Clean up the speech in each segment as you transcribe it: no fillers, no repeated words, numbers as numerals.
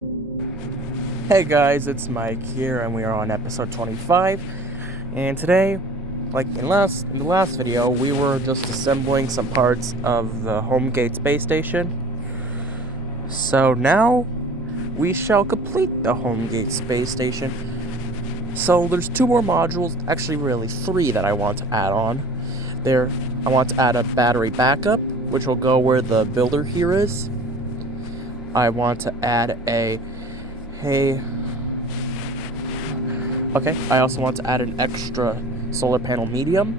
Hey guys, it's Mike here, and we are on episode 25. And today, like in the last video, we were just assembling some parts of the Homegate space station. So now we shall complete the Homegate space station. So there's two more modules, actually really three, that I want to add on. I want to add a battery backup, which will go where the builder here is. I want to add I also want to add an extra solar panel medium.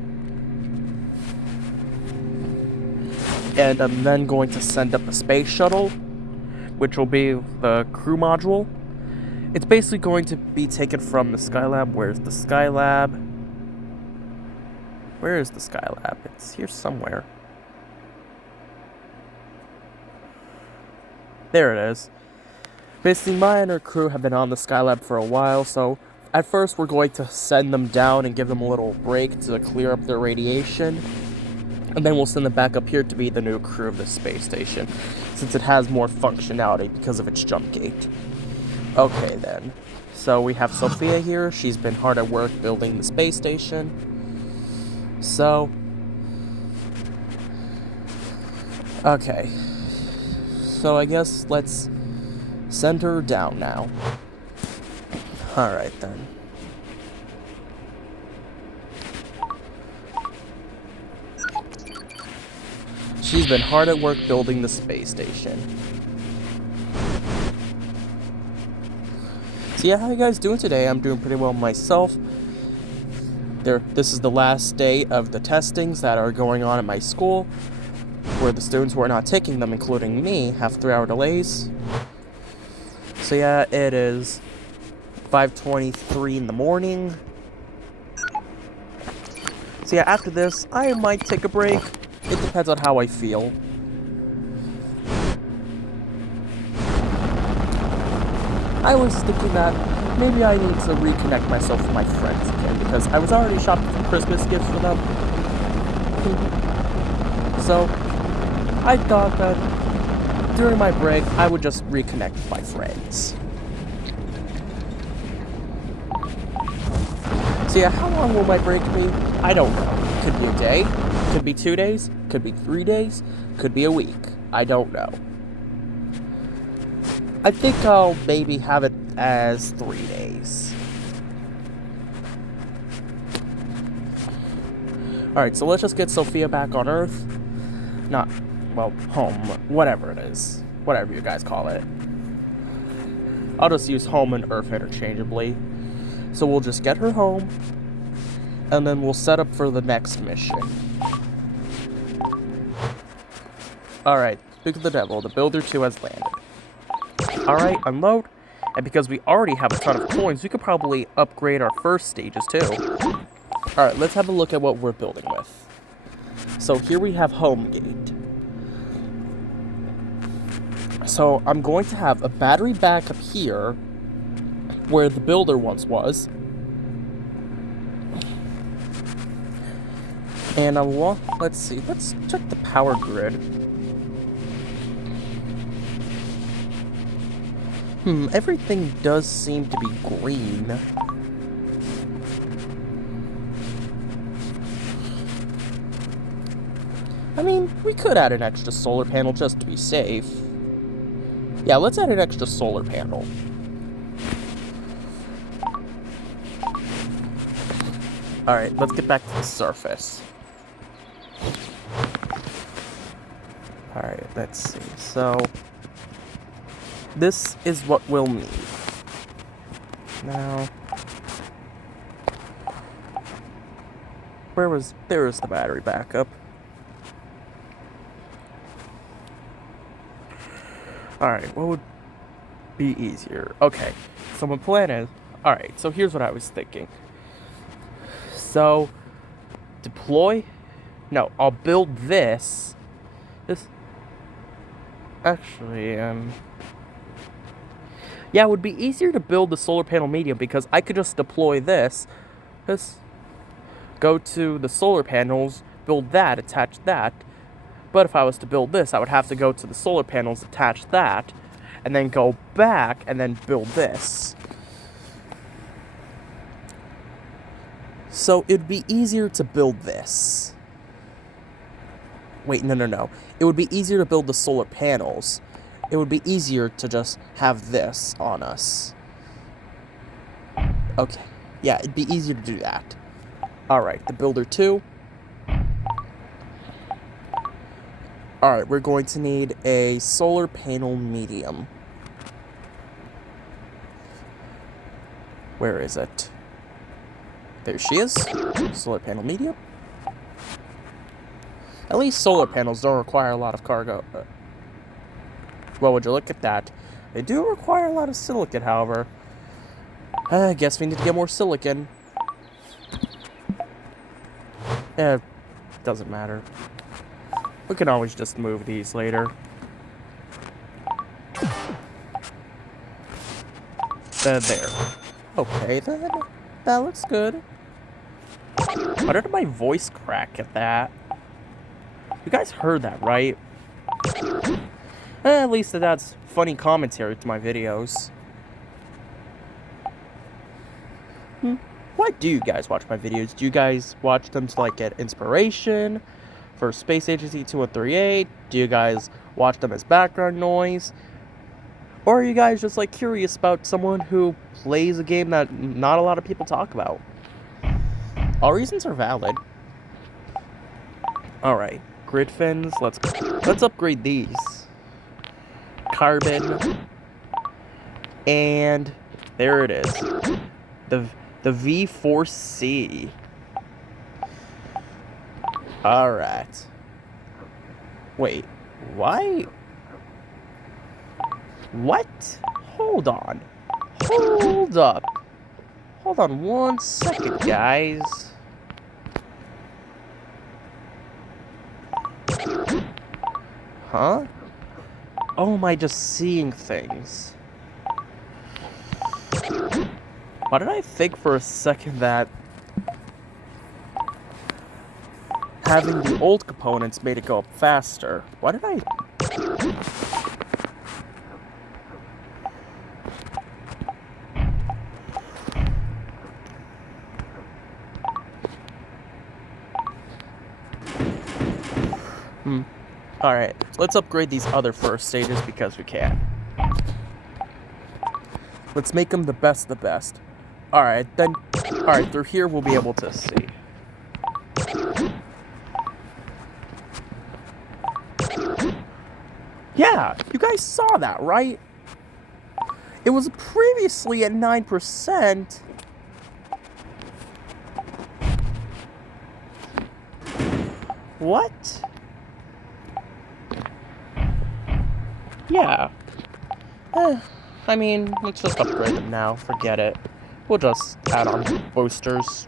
And I'm then going to send up a space shuttle, which will be the crew module. It's basically going to be taken from the Skylab. Where's the Skylab? Where is the Skylab? It's here somewhere. There it is. Basically, my and her crew have been on the Skylab for a while, so at first we're going to send them down and give them a little break to clear up their radiation. And then we'll send them back up here to be the new crew of the space station, since it has more functionality because of its jump gate. Okay then. So we have Sophia here. She's been hard at work building the space station. So... okay. So I guess let's send her down now. Alright then. She's been hard at work building the space station. So yeah, how you guys doing today? I'm doing pretty well myself. This is the last day of the testings that are going on at my school, where the students who are not taking them, including me, have 3-hour delays. So yeah, it is 5:23 in the morning. So yeah, after this, I might take a break. It depends on how I feel. I was thinking that maybe I need to reconnect myself with my friends again, because I was already shopping for Christmas gifts for them. So, I thought that during my break, I would just reconnect with my friends. So yeah, how long will my break be? I don't know. Could be a day, could be 2 days, could be 3 days, could be a week. I don't know. I think I'll maybe have it as 3 days. Alright, so let's just get Sophia back on Earth. Home. Whatever it is. Whatever you guys call it. I'll just use home and Earth interchangeably. So we'll just get her home, and then we'll set up for the next mission. Alright, speak of the devil, the Builder 2 has landed. Alright, unload. And because we already have a ton of coins, we could probably upgrade our first stages too. Alright, let's have a look at what we're building with. So here we have Homegate. So I'm going to have a battery backup here, where the builder once was. And let's see, let's check the power grid. Everything does seem to be green. I mean, we could add an extra solar panel just to be safe. Yeah, let's add an extra solar panel. Alright, let's get back to the surface. Alright, let's see. So, this is what we'll need. Now, there is the battery backup. Alright, what would be easier? Okay, so my plan is... alright, so here's what I was thinking. So, deploy... no, I'll build this. Actually, yeah, it would be easier to build the solar panel medium because I could just deploy this, go to the solar panels, build that, attach that. But if I was to build this, I would have to go to the solar panels, attach that, and then go back and then build this. So it'd be easier to build this. Wait, no. It would be easier to build the solar panels. It would be easier to just have this on us. Okay. Yeah, it'd be easier to do that. Alright, the builder 2. Alright, we're going to need a solar panel medium. Where is it? There she is. Solar panel medium. At least solar panels don't require a lot of cargo. Well, would you look at that? They do require a lot of silicon, however. I guess we need to get more silicon. Doesn't matter. We can always just move these later. There. Okay, then. That looks good. Why did my voice crack at that? You guys heard that, right? At least that's funny commentary to my videos. Why do you guys watch my videos? Do you guys watch them to, like, get inspiration for Space Agency 2138? Do you guys watch them as background noise? Or are you guys just, like, curious about someone who plays a game that not a lot of people talk about? All reasons are valid. Alright, grid fins. Let's upgrade these. Carbon. And there it is. The V4C. Alright. Wait, why? What? Hold on. Hold up. Hold on 1 second, guys. Huh? Oh, am I just seeing things? Why did I think for a second that having the old components made it go up faster? Why did I... Alright, let's upgrade these other first stages because we can. Let's make them the best of the best. Alright, then... Alright, through here we'll be able to see. Yeah, you guys saw that, right? It was previously at 9%. What? Yeah. I mean, let's just upgrade them now. Forget it. We'll just add on boosters.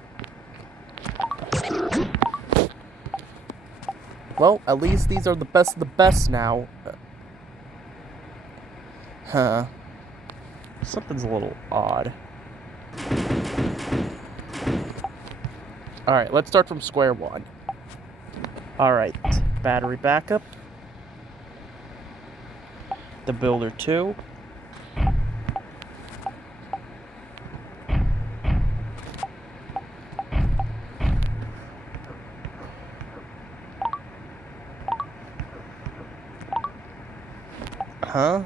Well, at least these are the best of the best now. Huh. Something's a little odd. Alright, let's start from square one. Alright, battery backup. The builder 2. Huh?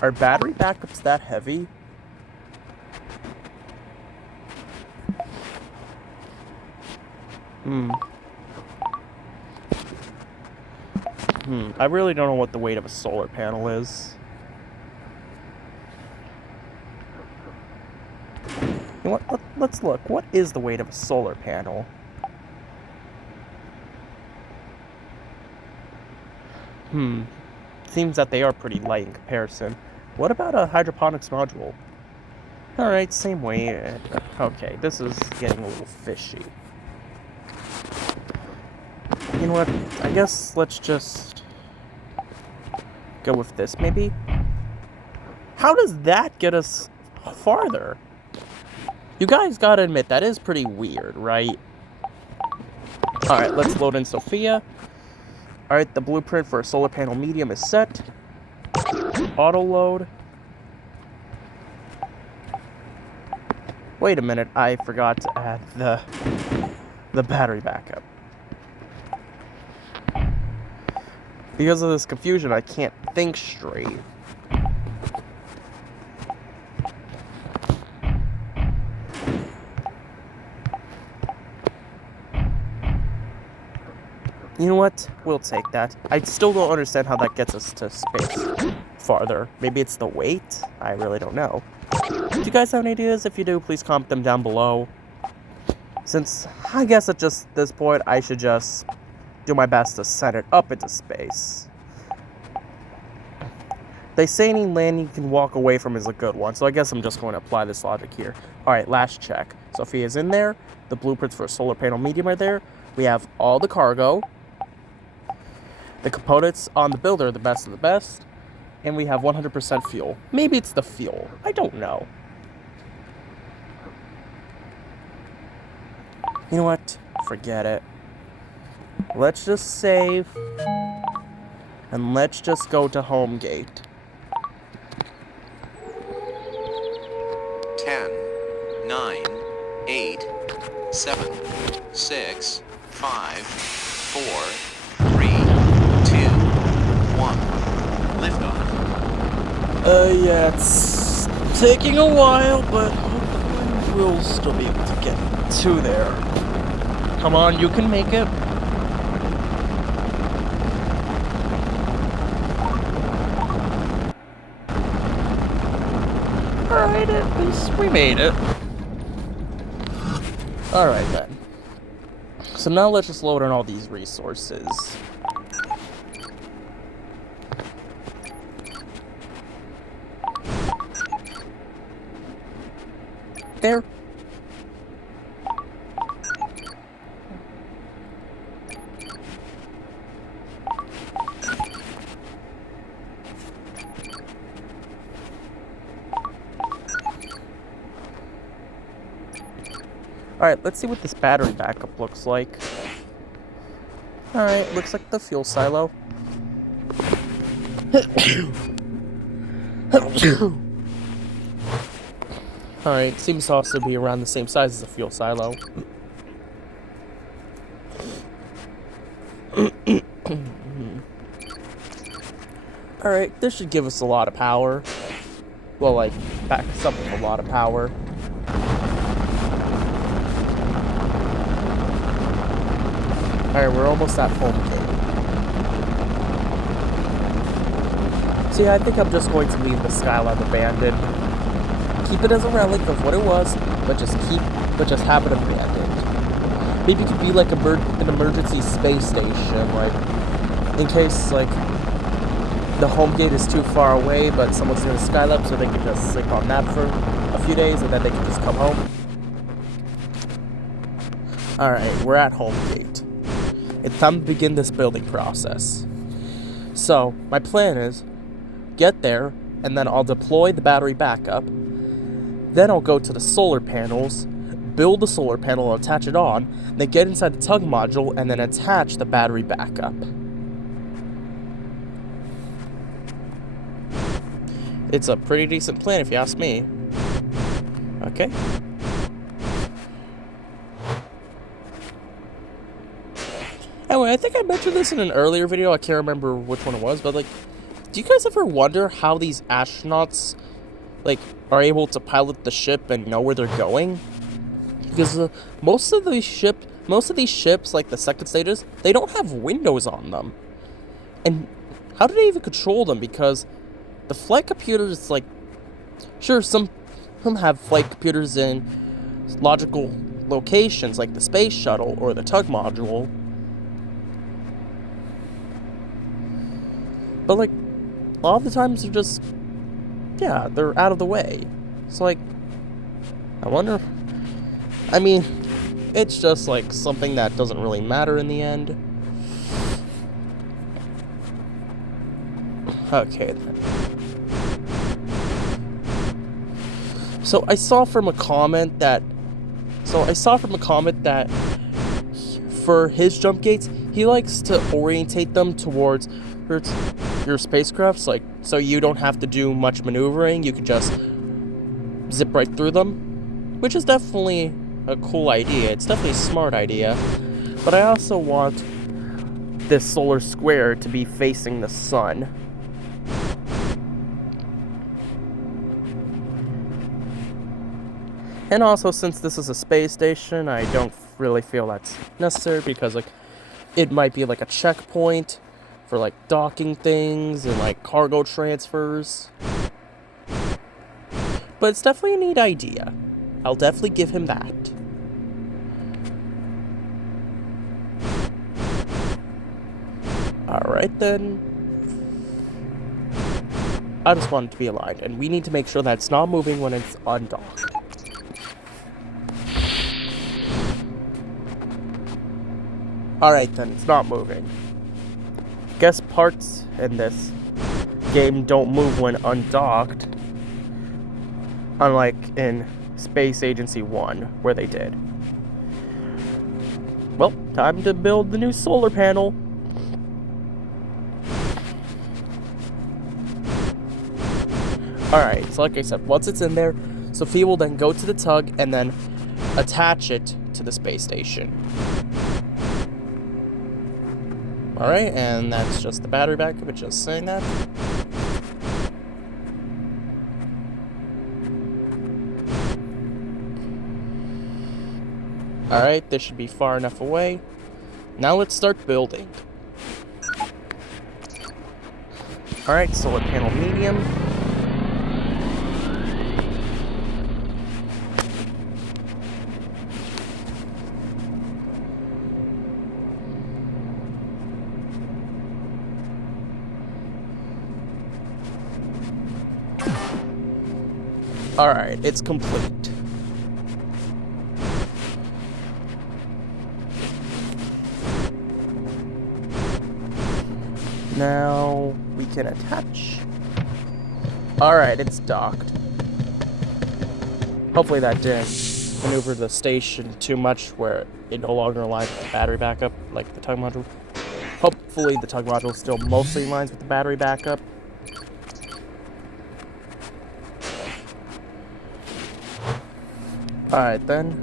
Are battery backups that heavy? I really don't know what the weight of a solar panel is. You know what? Let's look. What is the weight of a solar panel? Seems that they are pretty light in comparison. What about a hydroponics module? Alright, same weight. Okay, this is getting a little fishy. You know what? I guess let's just go with this, maybe? How does that get us farther? You guys gotta admit, that is pretty weird, right? Alright, let's load in Sophia. Alright, the blueprint for a solar panel medium is set. auto load. Wait a minute, I forgot to add the battery backup. Because of this confusion, I can't think straight. You know what? We'll take that. I still don't understand how that gets us to space farther. Maybe it's the weight? I really don't know. Do you guys have any ideas? If you do, please comment them down below. Since I guess at just this point, I should just do my best to send it up into space. They say any land you can walk away from is a good one, so I guess I'm just going to apply this logic here. Alright, last check. Sophia's in there. The blueprints for a solar panel medium are there. We have all the cargo. The components on the builder are the best of the best. And we have 100% fuel. Maybe it's the fuel. I don't know. You know what? Forget it. Let's just save. And let's just go to home gate. 10, 9, 8, 7, 6, 5, 4, 3, 2, 1. Liftoff. Yeah, it's taking a while, but hopefully we'll still be able to get to there. Come on, you can make it. Alright, at least we made it. Alright then. So now let's just load in all these resources. There. Alright, let's see what this battery backup looks like. Alright, looks like the fuel silo. Alright, seems to also be around the same size as the fuel silo. Alright, this should give us a lot of power. Well, like, back us up with a lot of power. Alright, we're almost at home gate. See, I think I'm just going to leave the skyline abandoned. Keep it as a relic of what it was, but just have it abandoned. Maybe it could be like an emergency space station, like, in case, like, the home gate is too far away, but someone's near the Skylab, so they can just sleep on that for a few days, and then they can just come home. Alright, we're at home gate. It's time to begin this building process. So, my plan is, get there, and then I'll deploy the battery backup. Then I'll go to the solar panels, build the solar panel, attach it on, then get inside the tug module, and then attach the battery backup. It's a pretty decent plan if you ask me. Okay. Anyway, I think I mentioned this in an earlier video, I can't remember which one it was, but like, do you guys ever wonder how these astronauts, like, are able to pilot the ship and know where they're going? Because most of these ships, like the second stages, they don't have windows on them. And how do they even control them? Because the flight computers, like, sure, some have flight computers in logical locations, like the space shuttle or the tug module. But, like, a lot of the times they're just, yeah, they're out of the way. So, like, I wonder, I mean, it's just, like, something that doesn't really matter in the end. Okay, then. So, I saw from a comment that for his jump gates, he likes to orientate them towards your spacecrafts, like, so you don't have to do much maneuvering. You can just zip right through them, which is definitely a cool idea. It's definitely a smart idea. But I also want this solar square to be facing the sun. And also, since this is a space station, I don't really feel that's necessary, because like it might be like a checkpoint for like docking things and like cargo transfers. But it's definitely a neat idea. I'll definitely give him that. Alright then. I just want it to be aligned, and we need to make sure that it's not moving when it's undocked. Alright then, it's not moving. Guess parts in this game don't move when undocked, unlike in Space Agency 1, where they did. Well, time to build the new solar panel. Alright, so like I said, once it's in there, Sophia will then go to the tug and then attach it to the space station. Alright, and that's just the battery backup, it's just saying that. Alright, this should be far enough away. Now let's start building. Alright, solar panel medium. Alright, it's complete. Now we can attach. Alright, it's docked. Hopefully that didn't maneuver the station too much where it no longer aligns with the battery backup, like the tug module. Hopefully the tug module still mostly aligns with the battery backup. Alright then.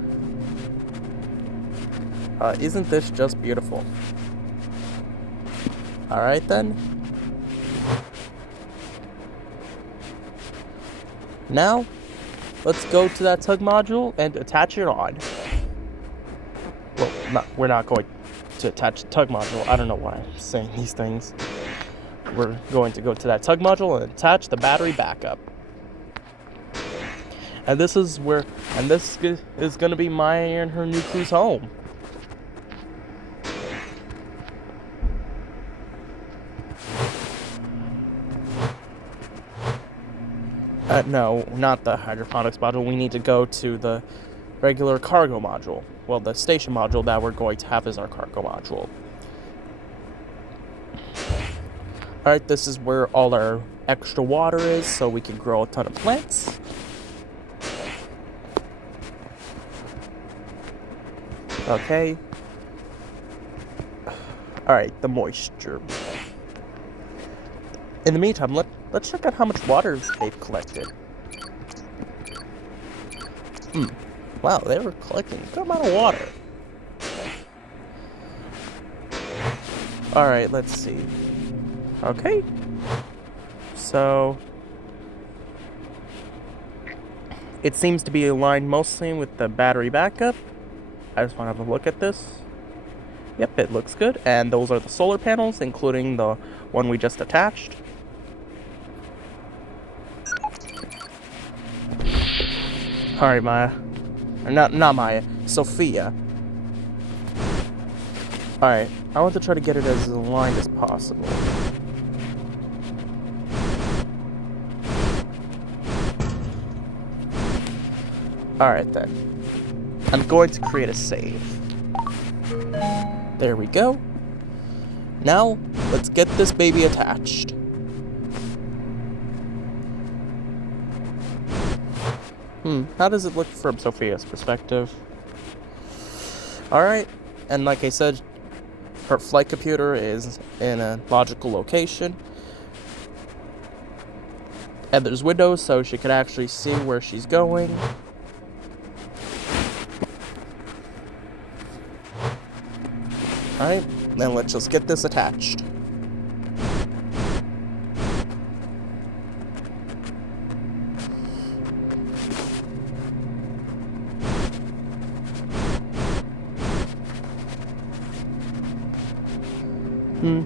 Isn't this just beautiful? Alright then. Now, let's go to that tug module and attach it on. Well, we're not going to attach the tug module. I don't know why I'm saying these things. We're going to go to that tug module and attach the battery backup. And this is where, and this is going to be Maya and her new crew's home. No, not the hydroponics module. We need to go to the regular cargo module. Well, the station module that we're going to have as our cargo module. Alright, this is where all our extra water is, so we can grow a ton of plants. Okay. Alright, the moisture. In the meantime, let's check out how much water they've collected. Wow, they were collecting a good amount of water. Alright, let's see. Okay. So it seems to be aligned mostly with the battery backup. I just want to have a look at this. Yep, it looks good. And those are the solar panels, including the one we just attached. Alright, Maya. Or not Maya. Sophia. Alright, I want to try to get it as aligned as possible. Alright then. I'm going to create a save. There we go. Now, let's get this baby attached. How does it look from Sophia's perspective? Alright, and like I said, her flight computer is in a logical location. And there's windows so she could actually see where she's going. Alright, then let's just get this attached.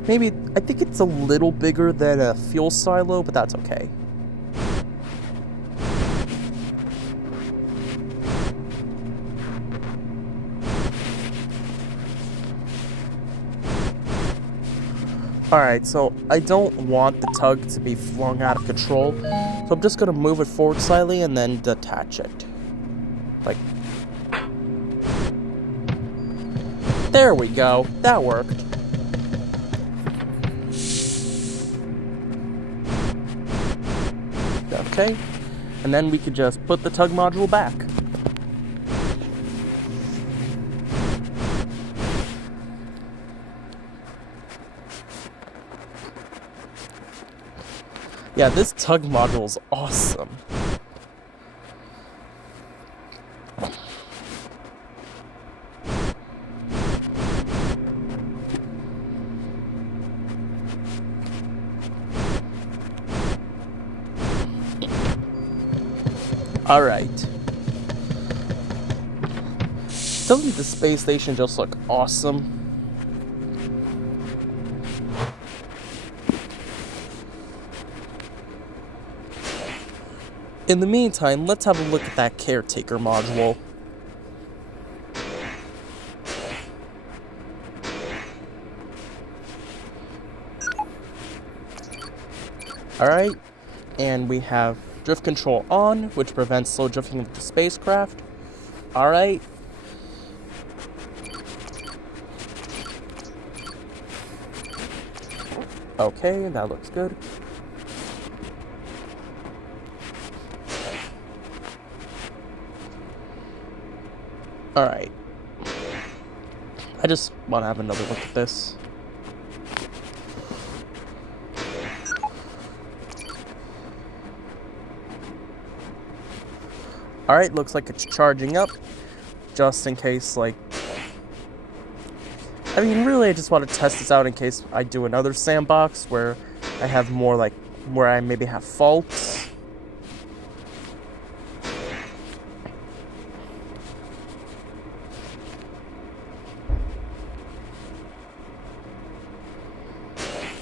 Maybe, I think it's a little bigger than a fuel silo, but that's okay. Alright, so I don't want the tug to be flung out of control, so I'm just going to move it forward slightly and then detach it. Like, there we go, that worked. Okay, and then we could just put the tug module back. Yeah, this tug module is awesome. Alright. Doesn't the space station just look awesome? In the meantime, let's have a look at that caretaker module. Alright, and we have drift control on, which prevents slow drifting of the spacecraft. Alright. Okay, that looks good. Alright. I just want to have another look at this. Alright, looks like it's charging up. Just in case, like... I mean, really, I just want to test this out in case I do another sandbox where I have more, like, where I maybe have faults.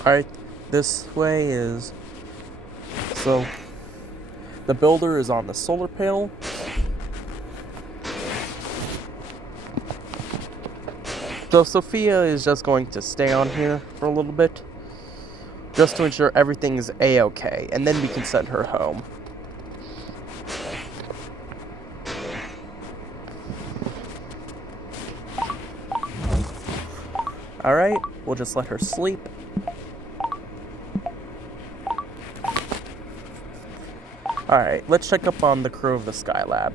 Alright, this way is... So, the builder is on the solar panel. So Sophia is just going to stay on here for a little bit, just to ensure everything is A-okay, and then we can send her home. Alright, we'll just let her sleep. Alright, let's check up on the crew of the Skylab.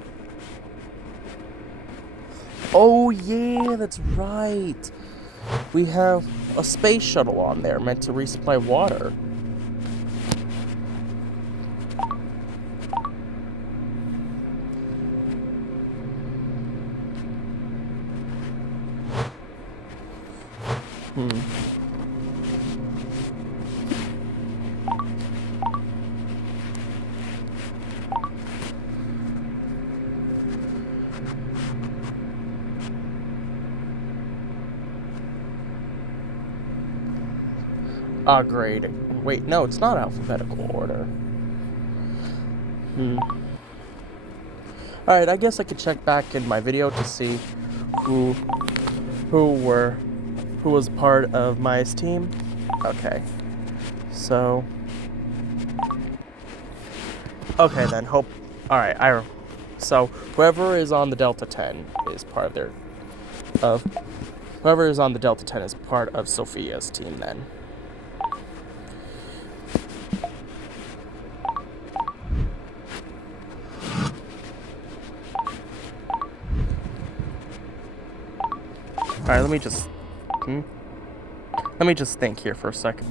Oh yeah, that's right. We have a space shuttle on there meant to resupply water. Ah, great. Wait, no, it's not alphabetical order. Alright, I guess I could check back in my video to see who was part of Maya's team. Okay. So... Okay then, Alright, so whoever is on the Delta 10 is part of their... whoever is on the Delta 10 is part of Sophia's team then. Alright, let me just think here for a second.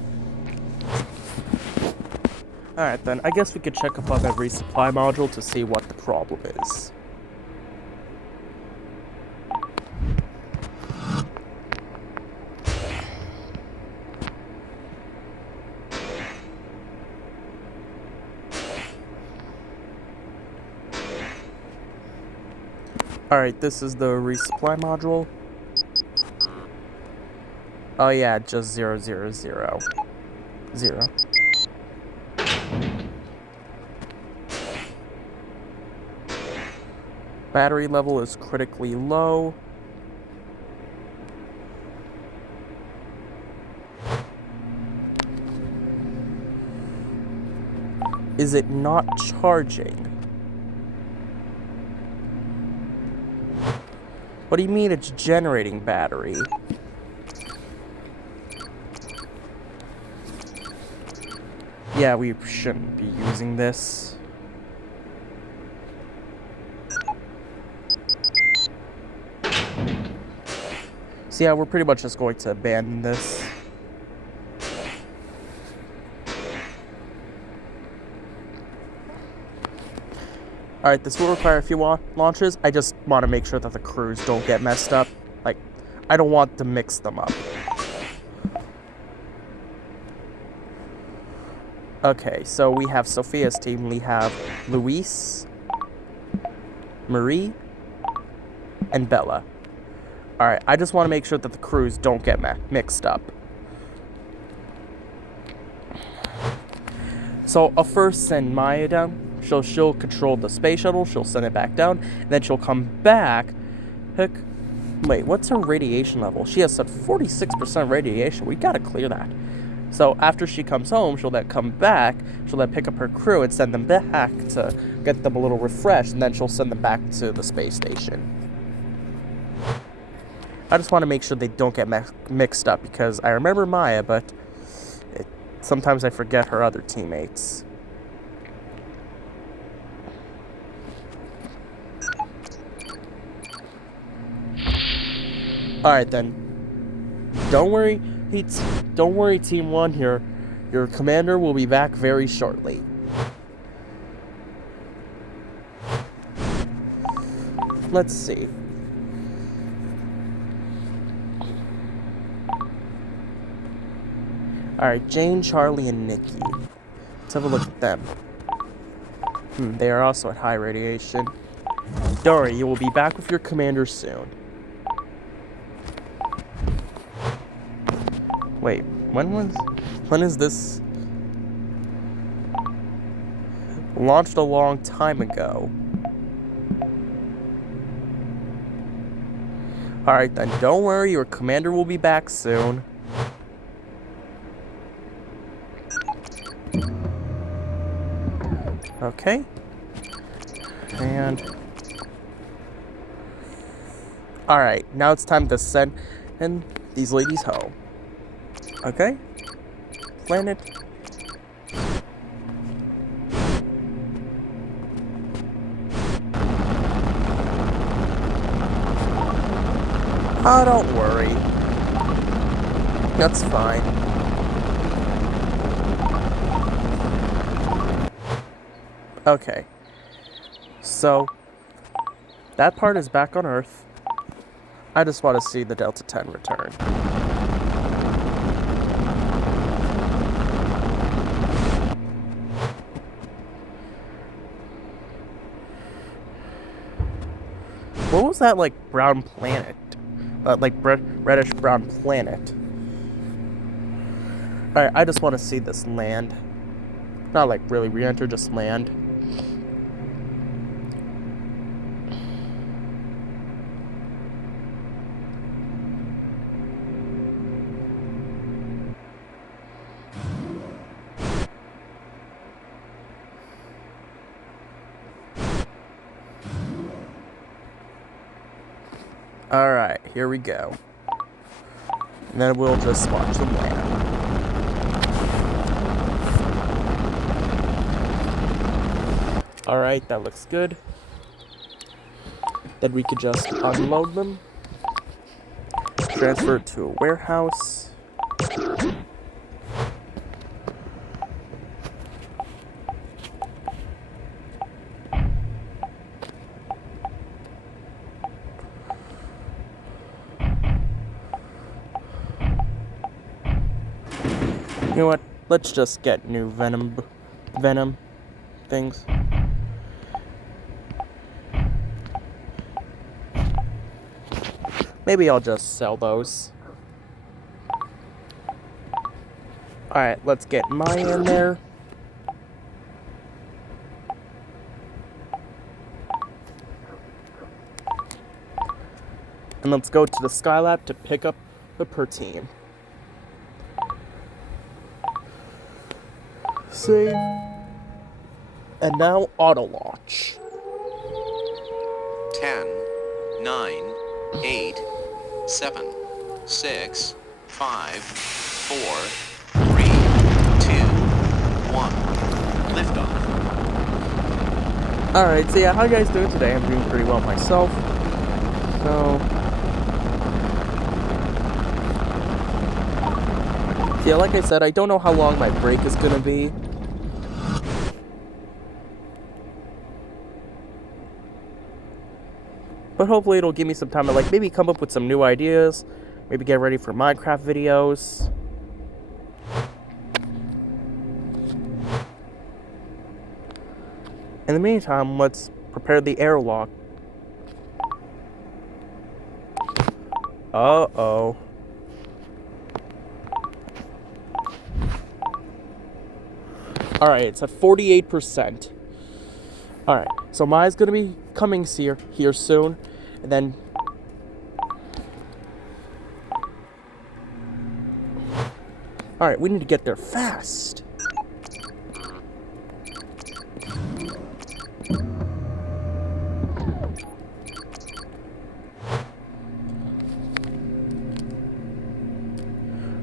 Alright then, I guess we could check above every supply module to see what the problem is. Alright, this is the resupply module. Oh yeah, just 0, 0, 0. 0. Battery level is critically low. Is it not charging? What do you mean it's generating battery? Yeah, we shouldn't be using this. So yeah, we're pretty much just going to abandon this. Alright, this will require a few launches. I just want to make sure that the crews don't get messed up. Like, I don't want to mix them up. Okay, so we have Sophia's team. We have Luis, Marie, and Bella. Alright, I just want to make sure that the crews don't get mixed up. So I'll first send Maya down. She'll control the space shuttle, she'll send it back down, and then she'll come back. Heck, wait, what's her radiation level? She has 46% radiation. We gotta clear that. So after she comes home, she'll then come back, she'll then pick up her crew and send them back to get them a little refreshed, and then she'll send them back to the space station. I just want to make sure they don't get mixed up, because I remember Maya, but sometimes I forget her other teammates. Alright then. Don't worry, Team 1 here. Your commander will be back very shortly. Let's see. Alright, Jane, Charlie, and Nikki. Let's have a look at them. They are also at high radiation. Don't worry, you will be back with your commander soon. Wait, when is this? Launched a long time ago. Alright then, don't worry, your commander will be back soon. Okay. And alright, now it's time to send these ladies home. Okay? Planet. Oh, don't worry. That's fine. Okay. So, that part is back on Earth. I just want to see the Delta 10 return. What was that, like, brown planet? Like, reddish-brown planet. Alright, I just want to see this land. Not, like, really re-enter, just land. Alright, here we go. And then we'll just watch them land. Alright, that looks good. Then we could just unload them. Transfer it to a warehouse. know what? Let's just get new venom things. Maybe I'll just sell those. Alright, let's get mine in there. And let's go to the Skylab to pick up the protein. Save. And now auto launch. 10, 9, 8, 7, 6, 5, 4, 3, 2, 1. Liftoff. Alright, so yeah, how you guys doing today? I'm doing pretty well myself. So yeah, like I said, I don't know how long my break is gonna be. But hopefully it'll give me some time to like maybe come up with some new ideas. Maybe get ready for Minecraft videos. In the meantime, let's prepare the airlock. Uh-oh. Alright, it's at 48%. Alright, so Maya's gonna be coming here soon. And then... Alright, we need to get there fast.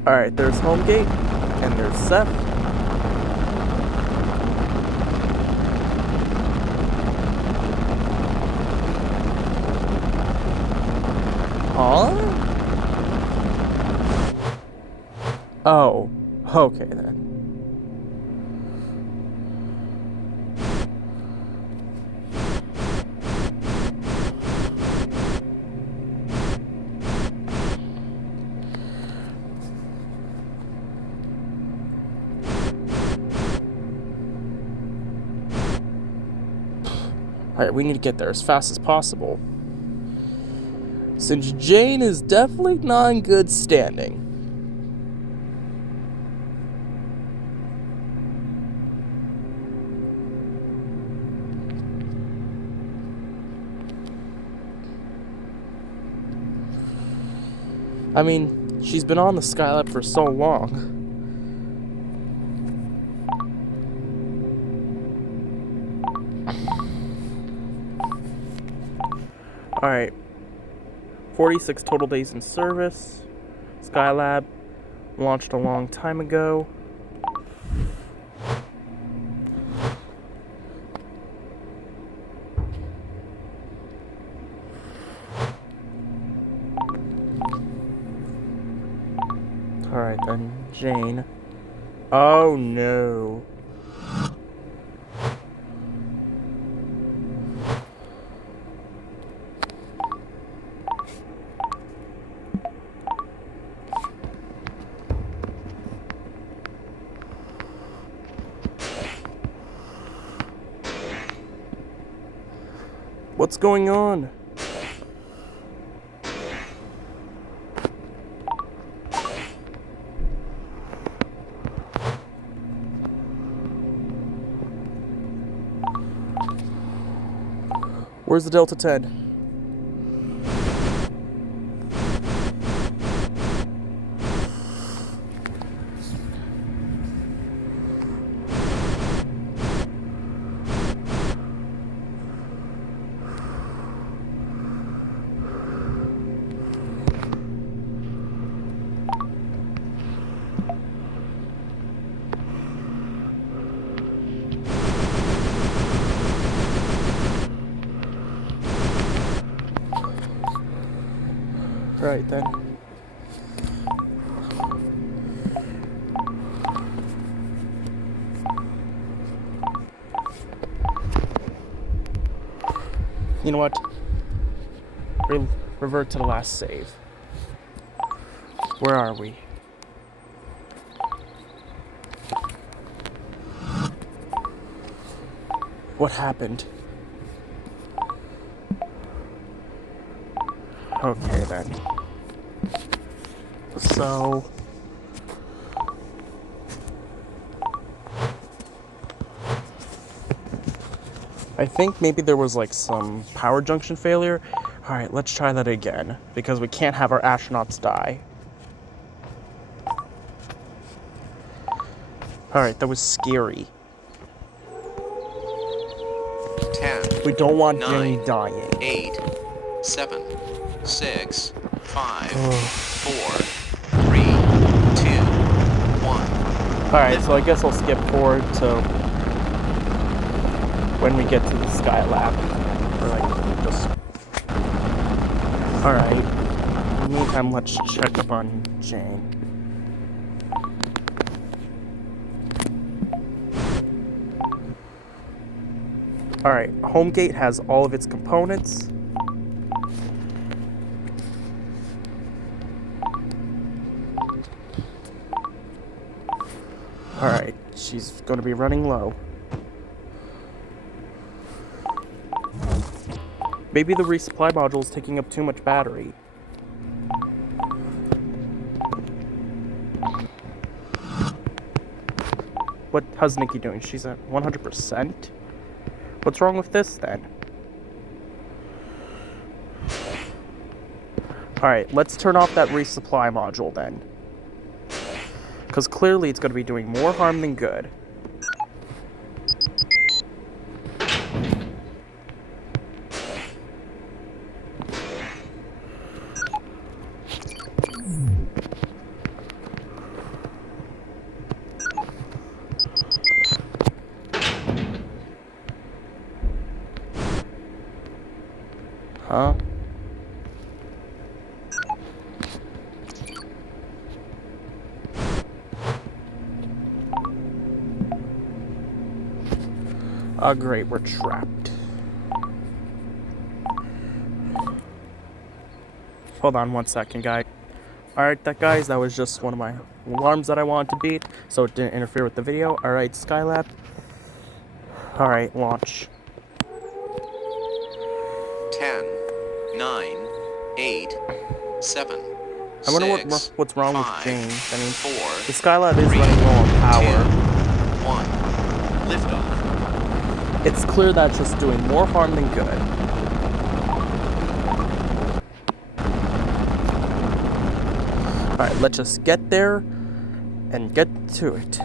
Alright, there's Homegate, and there's Seth. Huh? Oh, okay then. Alright, we need to get there as fast as possible. Since Jane is definitely not in good standing. I mean, she's been on the Skylab for so long. Alright. 46 total days in service. Skylab launched a long time ago. Alright then, Jane. Oh no. What's going on? Where's the Delta 10? Right then. You know what? Revert to the last save. Where are we? What happened? Okay then. So I think maybe there was like some power junction failure. Alright, let's try that again, because we can't have our astronauts die. Alright, that was scary. 10, We don't want 9, Jenny dying. 8, 7, 6, 5, Ugh. 4, 3, 2, 1. Alright, so I guess I'll skip forward to when we get to the Skylab. Or like, just... Alright. In the meantime, let's check up on Jane. Alright, HomeGate has all of its components. Alright, she's going to be running low. Maybe the resupply module is taking up too much battery. How's Nikki doing? She's at 100%? What's wrong with this then? Alright, let's turn off that resupply module then. Because clearly it's going to be doing more harm than good. Huh? Oh great, we're trapped. Hold on one second, guys. Alright, guys, that was just one of my alarms that I wanted to beat, so it didn't interfere with the video. Alright, Skylab. Alright, launch. 10, 9, 8, 7, I wonder 6, what's wrong 5, with James. I mean, 4, the Skylab is 3, running low on 2, power. 1. Liftoff. It's clear that it's just doing more harm than good. Alright, let's just get there and get to it.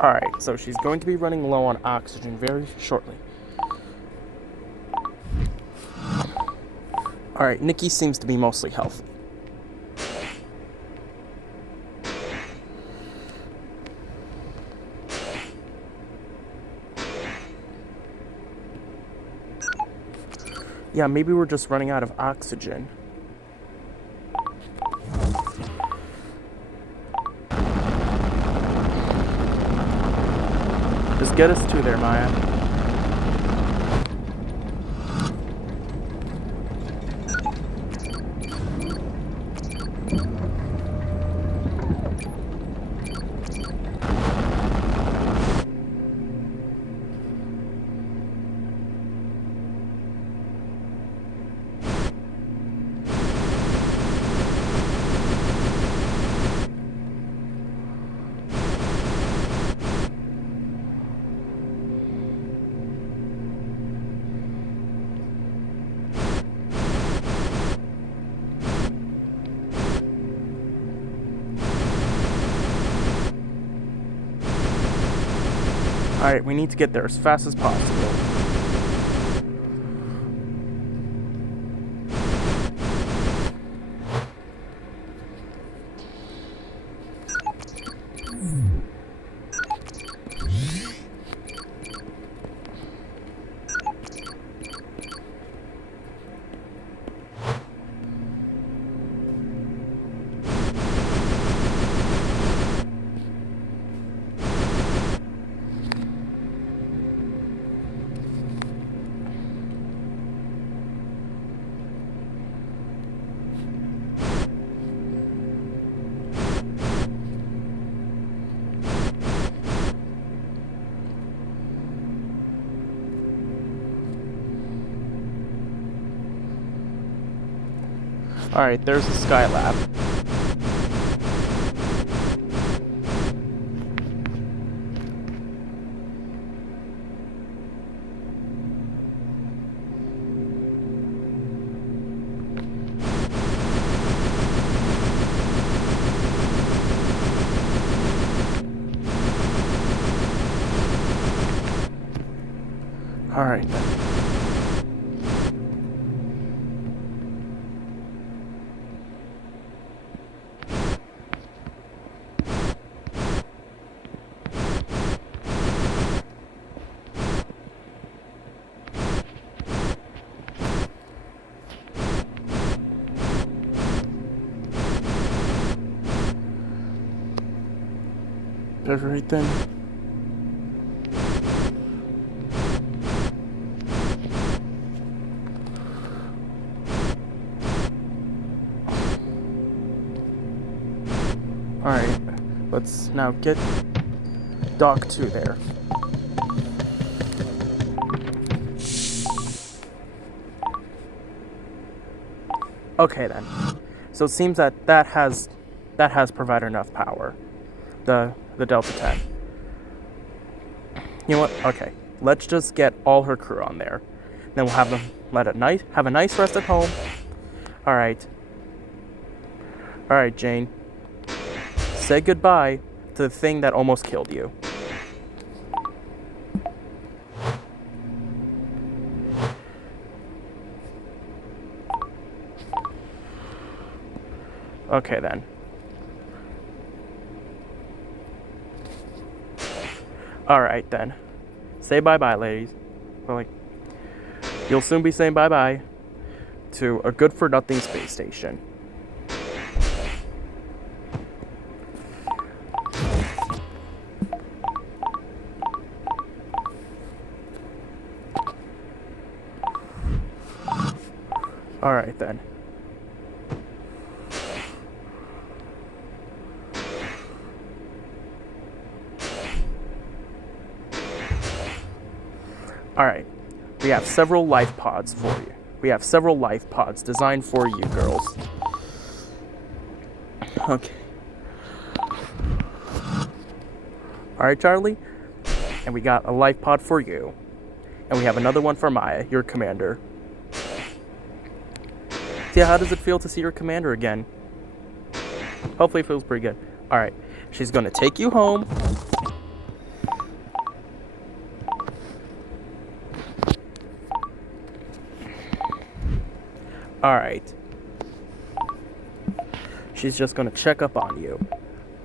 Alright, so she's going to be running low on oxygen very shortly. Alright, Nikki seems to be mostly healthy. Yeah, maybe we're just running out of oxygen. Just get us to there, Maya. Alright, we need to get there as fast as possible. Alright, there's the Skylab. Alright then. There's right then. Alright, let's now get Doc 2 there. Okay then. So it seems that that has provided enough power. The Delta 10. You know what? Okay. Let's just get all her crew on there. Then we'll have them have a nice rest at home. Alright. Alright, Jane. Say goodbye to the thing that almost killed you. Okay then. Alright then. Say bye-bye, ladies. Well, like, you'll soon be saying bye-bye to a good-for-nothing space station. Alright then. Alright, we have several life pods for you. We have several life pods designed for you, girls. Okay. Alright, Charlie. And we got a life pod for you. And we have another one for Maya, your commander. So yeah, how does it feel to see your commander again? Hopefully it feels pretty good. Alright, she's gonna take you home. Alright. She's just gonna check up on you.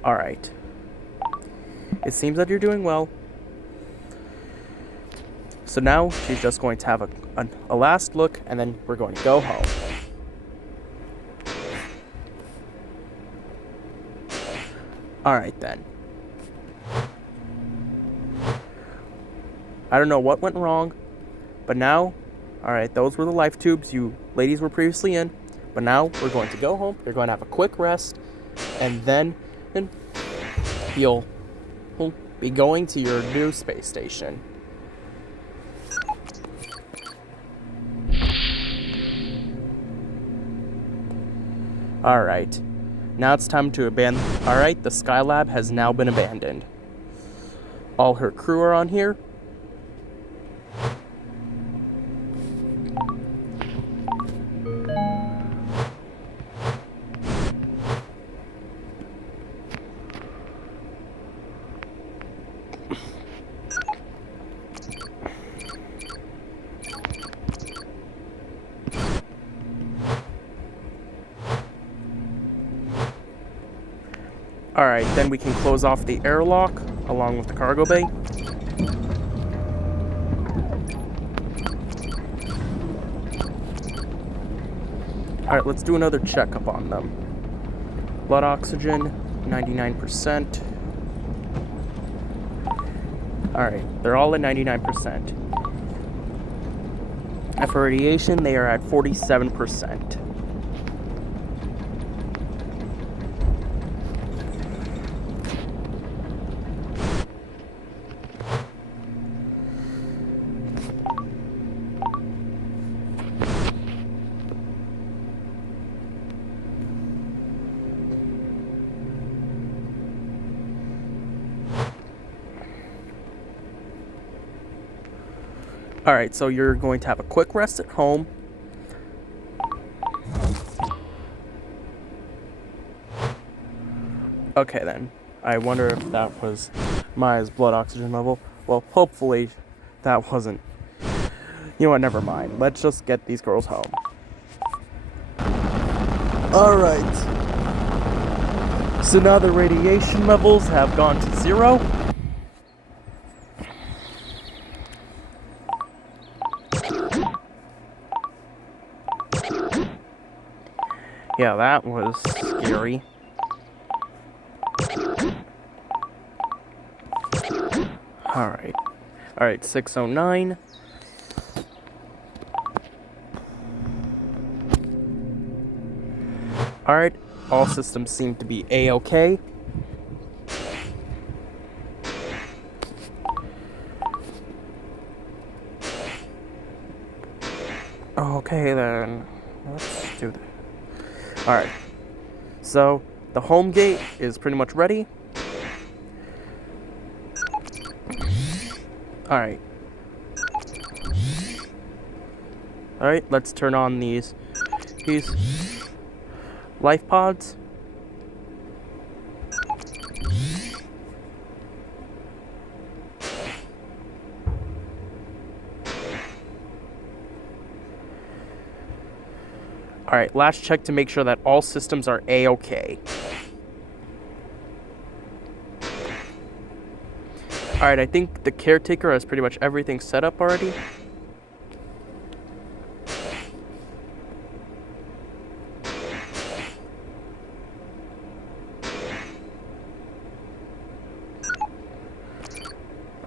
Alright. It seems that you're doing well. So now she's just going to have a last look, and then we're going to go home. Alright then. I don't know what went wrong, but now, alright, those were the life tubes you ladies were previously in, but now we're going to go home, you're going to have a quick rest, and then you'll be going to your new space station. Alright, now it's time to abandon. Alright, the Skylab has now been abandoned. All her crew are on here. Alright, then we can close off the airlock along with the cargo bay. Alright, let's do another checkup on them. Blood oxygen, 99%. Alright, they're all at 99%. And for radiation, they are at 47%. Alright, so you're going to have a quick rest at home. Okay then. I wonder if that was Maya's blood oxygen level. Well, hopefully that wasn't. You know what, never mind. Let's just get these girls home. Alright. So now the radiation levels have gone to 0. Yeah, that was scary. Alright. Alright, 609. Alright, all systems seem to be A-OK. Okay then, let's do that. Alright, so the home gate is pretty much ready. Alright. Alright, let's turn on these life pods. Alright, last check to make sure that all systems are A-OK. Alright, I think the caretaker has pretty much everything set up already.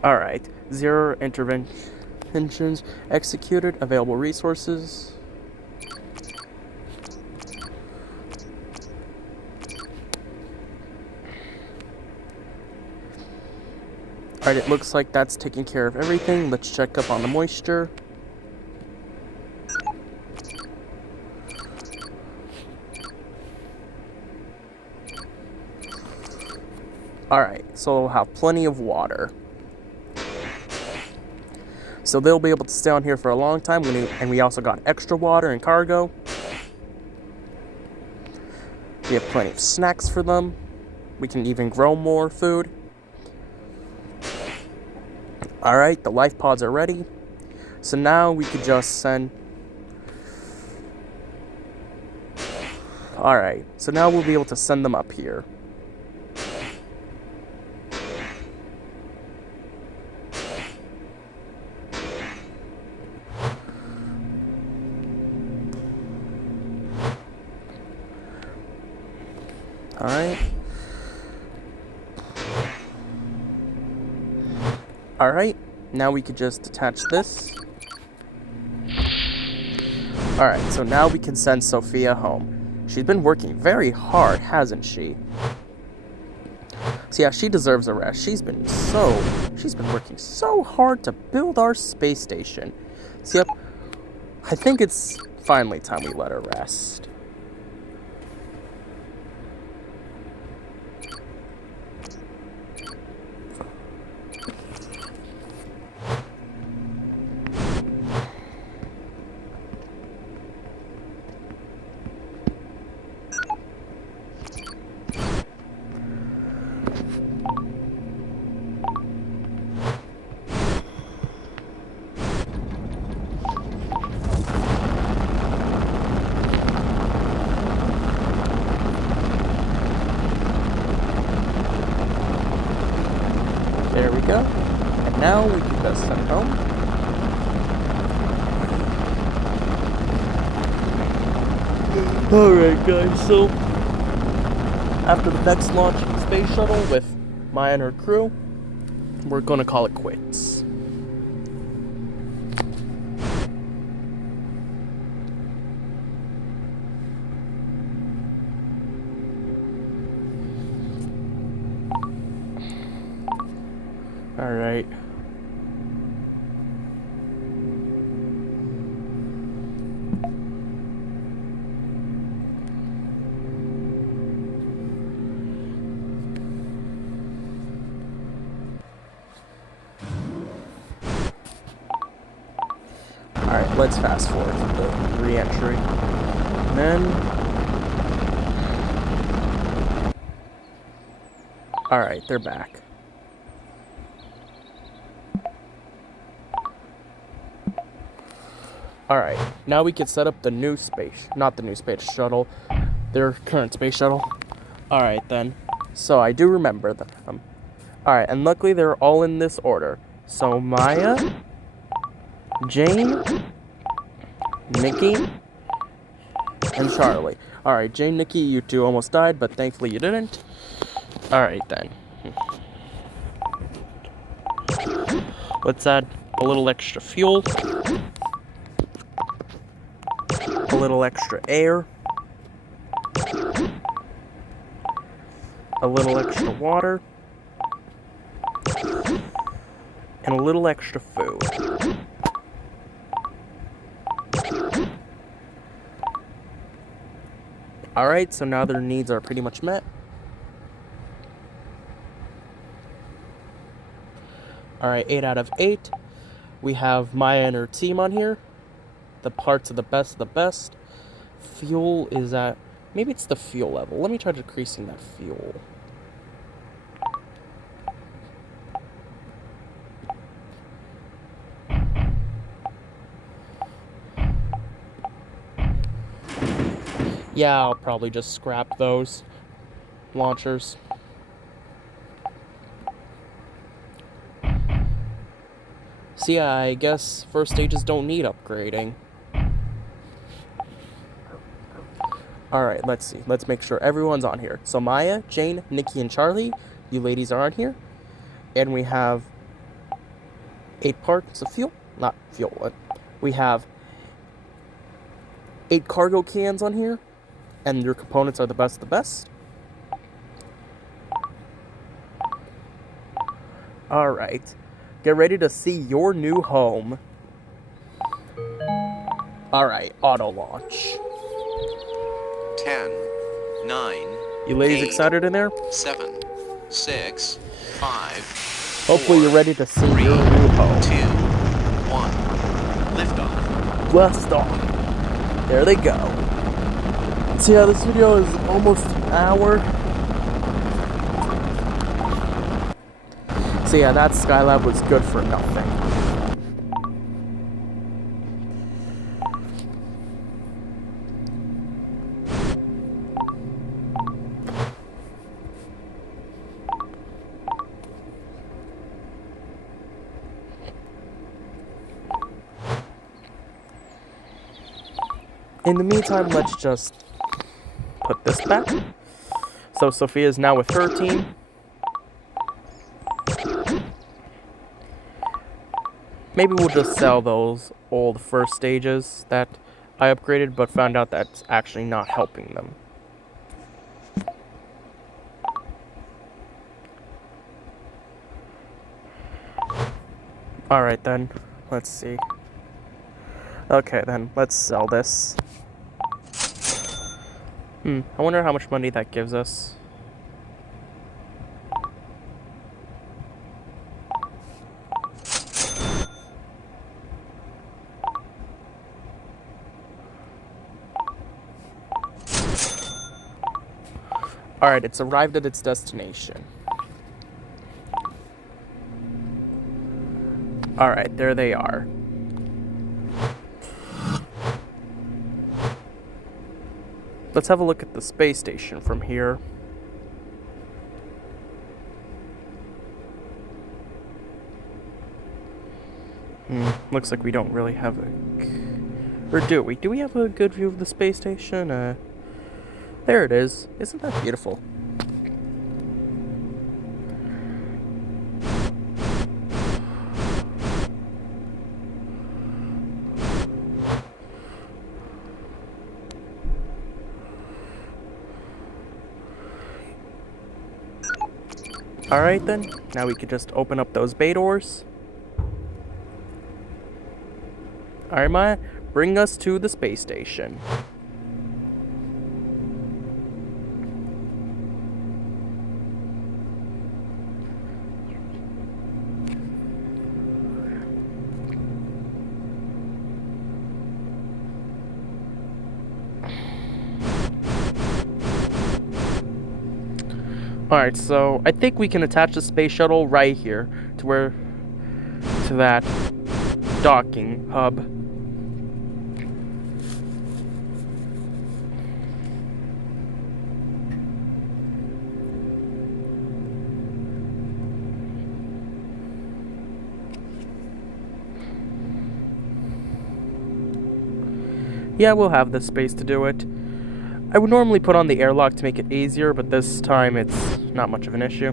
Alright, 0 interventions executed, available resources. Alright, it looks like that's taking care of everything. Let's check up on the moisture. Alright, so we'll have plenty of water. So they'll be able to stay on here for a long time, and we also got extra water and cargo. We have plenty of snacks for them. We can even grow more food. Alright, the life pods are ready. So now we could just send... Alright, so now we'll be able to send them up here. Alright. Alright, now we could just detach this. Alright, so now we can send Sophia home. She's been working very hard, hasn't she? So yeah, she deserves a rest. She's been working so hard to build our space station. So yep, I think it's finally time we let her rest. There we go. And now we can just send home. Alright guys, so after the next launch of the space shuttle with Maya and her crew, we're gonna call it quits. Alright. let's fast forward to the re-entry. And then... Alright, they're back. Alright, now we can set up the new space, not the new space shuttle, their current space shuttle. Alright then, so I do remember them. Alright, and luckily they're all in this order. So Maya, Jane, Nikki, and Charlie. Alright, Jane, Nikki, you two almost died, but thankfully you didn't. Alright then. Let's add a little extra fuel. A little extra air. A little extra water. And a little extra food. Alright, so now their needs are pretty much met. Alright, 8 out of 8. We have Maya and her team on here. The parts are the best of the best. Fuel is at... Maybe it's the fuel level. Let me try decreasing that fuel. Yeah, I'll probably just scrap those launchers. So yeah, I guess first stages don't need upgrading. Alright, let's see. Let's make sure everyone's on here. So Maya, Jane, Nikki, and Charlie, you ladies are on here. And we have 8 parts of fuel. Not fuel. We have 8 cargo cans on here. And your components are the best of the best. Alright. Get ready to see your new home. Alright, auto launch. 10, 9, You ladies 8, excited in there? 7, 6, 5. Hopefully 4, you're ready to see 3, your new 2, home. 1. Liftoff. Blast off. There they go. So yeah, this video is almost an hour. So yeah, that Skylab was good for nothing. In the meantime, let's just put this back. So Sophia's now with her team. Maybe we'll just sell those old first stages that I upgraded, but found out that's actually not helping them. Alright then, let's see. Okay then, let's sell this. I wonder how much money that gives us. Alright, it's arrived at its destination. Alright, there they are. Let's have a look at the space station from here. Looks like we don't really have a... Or do we? Do we have a good view of the space station? There it is. Isn't that beautiful? Alright then, now we could just open up those bay doors. Alright Maya, bring us to the space station. Alright, so I think we can attach the space shuttle right here to that docking hub. Yeah, we'll have the space to do it. I would normally put on the airlock to make it easier, but this time it's not much of an issue.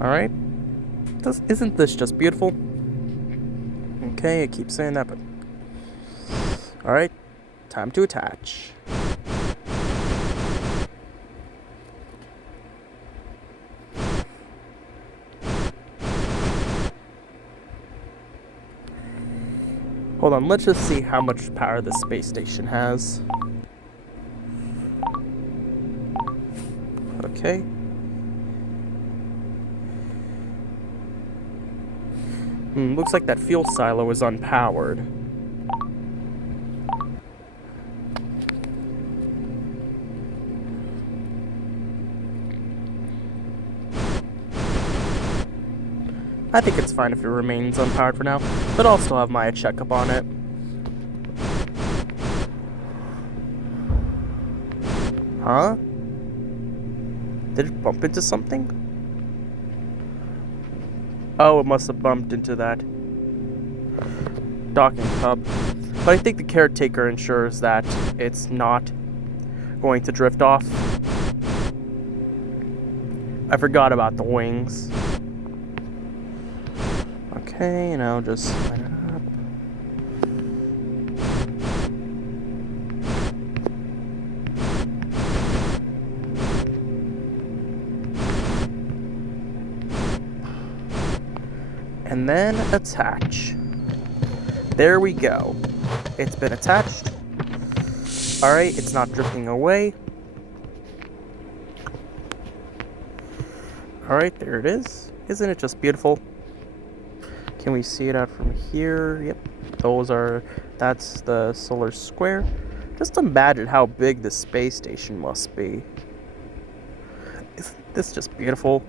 Alright. Isn't this just beautiful? Okay, I keep saying that, but... Alright, time to attach. Hold on, let's just see how much power the space station has. Okay. Looks like that fuel silo is unpowered. I think it's fine if it remains unpowered for now, but I'll still have my checkup on it. Huh? Did it bump into something? Oh, it must have bumped into that docking hub. But I think the caretaker ensures that it's not going to drift off. I forgot about the wings. Okay, now just line it up. And then attach. There we go. It's been attached. Alright, it's not drifting away. Alright, there it is. Isn't it just beautiful? Can we see it out from here? Yep. That's the solar square. Just imagine how big the space station must be. Isn't this just beautiful?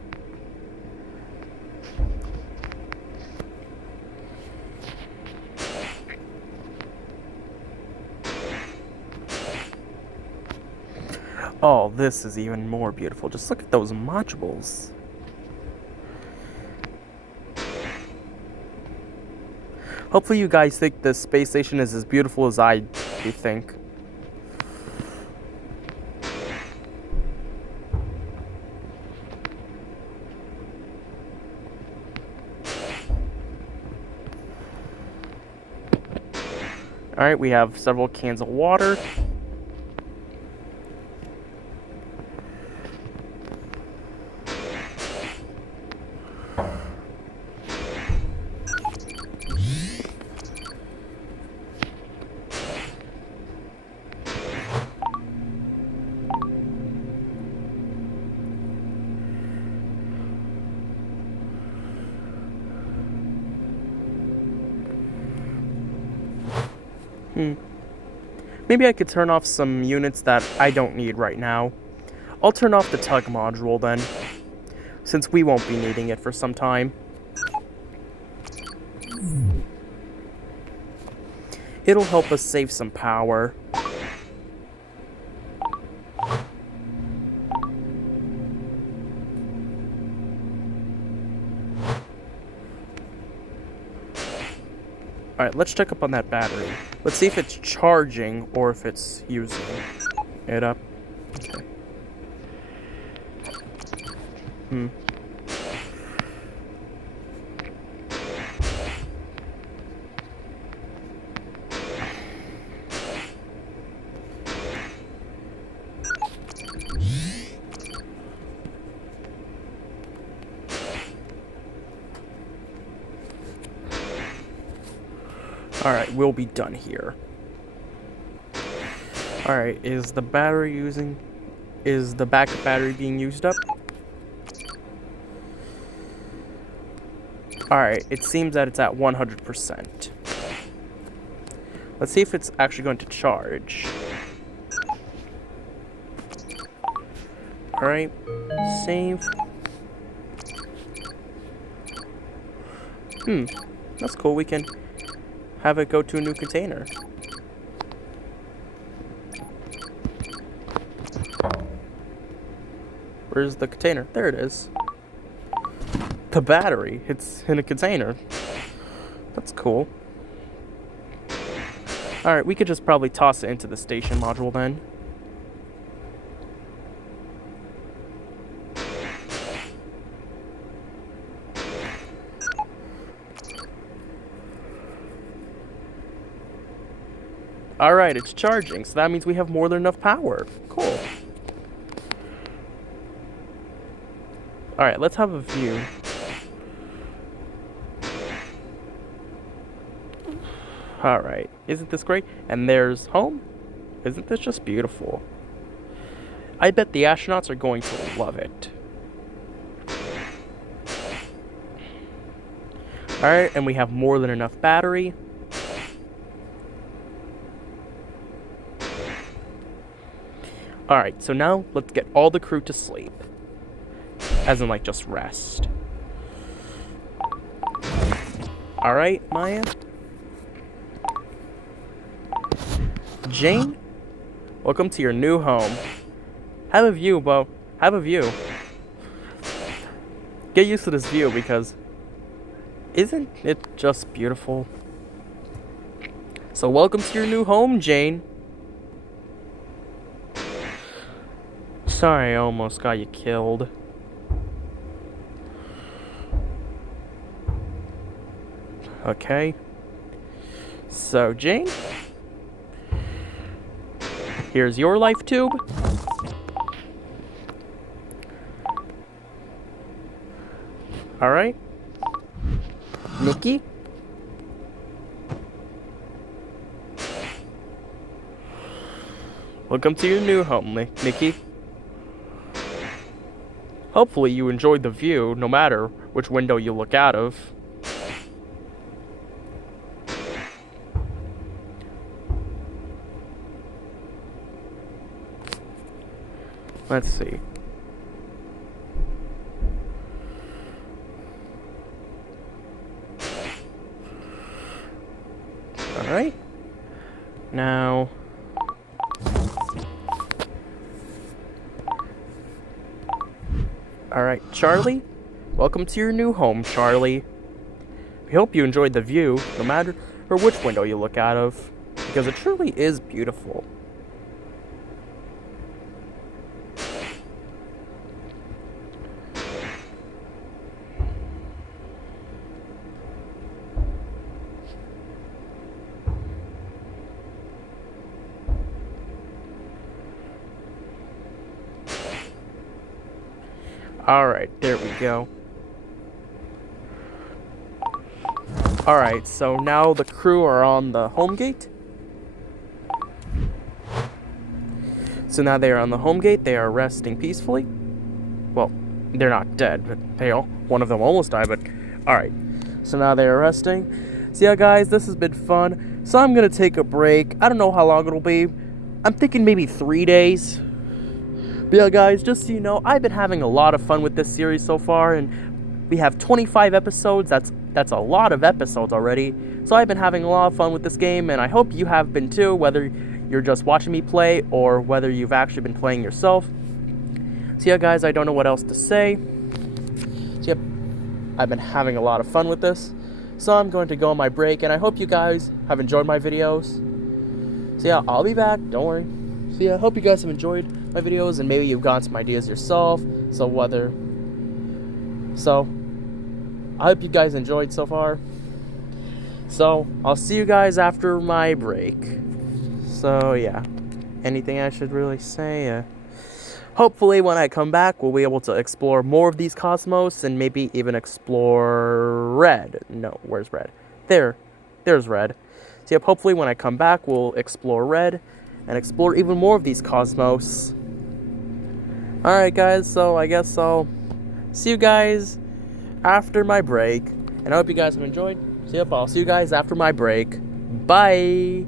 Oh, this is even more beautiful. Just look at those modules. Hopefully you guys think this space station is as beautiful as I do think. Alright, we have several cans of water. Maybe I could turn off some units that I don't need right now. I'll turn off the tug module then, since we won't be needing it for some time. It'll help us save some power. Alright, let's check up on that battery. Let's see if it's charging or if it's using it up. Okay. Alright, we'll be done here. Alright, is the backup battery being used up? Alright, it seems that it's at 100%. Let's see if it's actually going to charge. Alright, save. That's cool. We can have it go to a new container. Where's the container? There it is. The battery. It's in a container. That's cool. Alright, we could just probably toss it into the station module then. Alright, it's charging, so that means we have more than enough power. Cool. Alright, let's have a view. Alright, isn't this great? And there's home? Isn't this just beautiful? I bet the astronauts are going to love it. Alright, and we have more than enough battery. Alright, so now let's get all the crew to sleep. As in, like, just rest. Alright, Maya? Jane? Welcome to your new home. Have a view, Bo. Have a view. Get used to this view because isn't it just beautiful? So welcome to your new home, Jane. Sorry, I almost got you killed. Okay. So, Jane, here's your life tube. Alright. Nikki? Welcome to your new home, Nikki. Hopefully you enjoyed the view, no matter which window you look out of. Let's see. Alright. Now... Alright, Charlie. Welcome to your new home, Charlie. We hope you enjoyed the view, no matter which window you look out of, because it truly is beautiful. Alright, there we go. Alright, so now the crew are on the home gate. So now they are on the home gate, they are resting peacefully. Well, they're not dead, but one of them almost died, but alright. So now they are resting. So yeah, guys, this has been fun. So I'm gonna take a break. I don't know how long it'll be. I'm thinking maybe 3 days. But yeah, guys, just so you know, I've been having a lot of fun with this series so far, and we have 25 episodes. That's a lot of episodes already. So I've been having a lot of fun with this game, and I hope you have been too, whether you're just watching me play or whether you've actually been playing yourself. So yeah, guys, I don't know what else to say. So yep, I've been having a lot of fun with this. So I'm going to go on my break, and I hope you guys have enjoyed my videos. So yeah, I'll be back, don't worry. So yeah, I hope you guys have enjoyed my videos, and maybe you've gotten some ideas yourself. So I hope you guys enjoyed so far. So I'll see you guys after my break. So yeah, anything I should really say? Hopefully when I come back, we'll be able to explore more of these cosmos, and maybe even explore Red. No, where's Red? There's Red. So yep, hopefully when I come back, we'll explore Red and explore even more of these cosmos. Alright guys, so I guess I'll see you guys after my break, and I hope you guys have enjoyed. So yep, I'll see you guys after my break. Bye!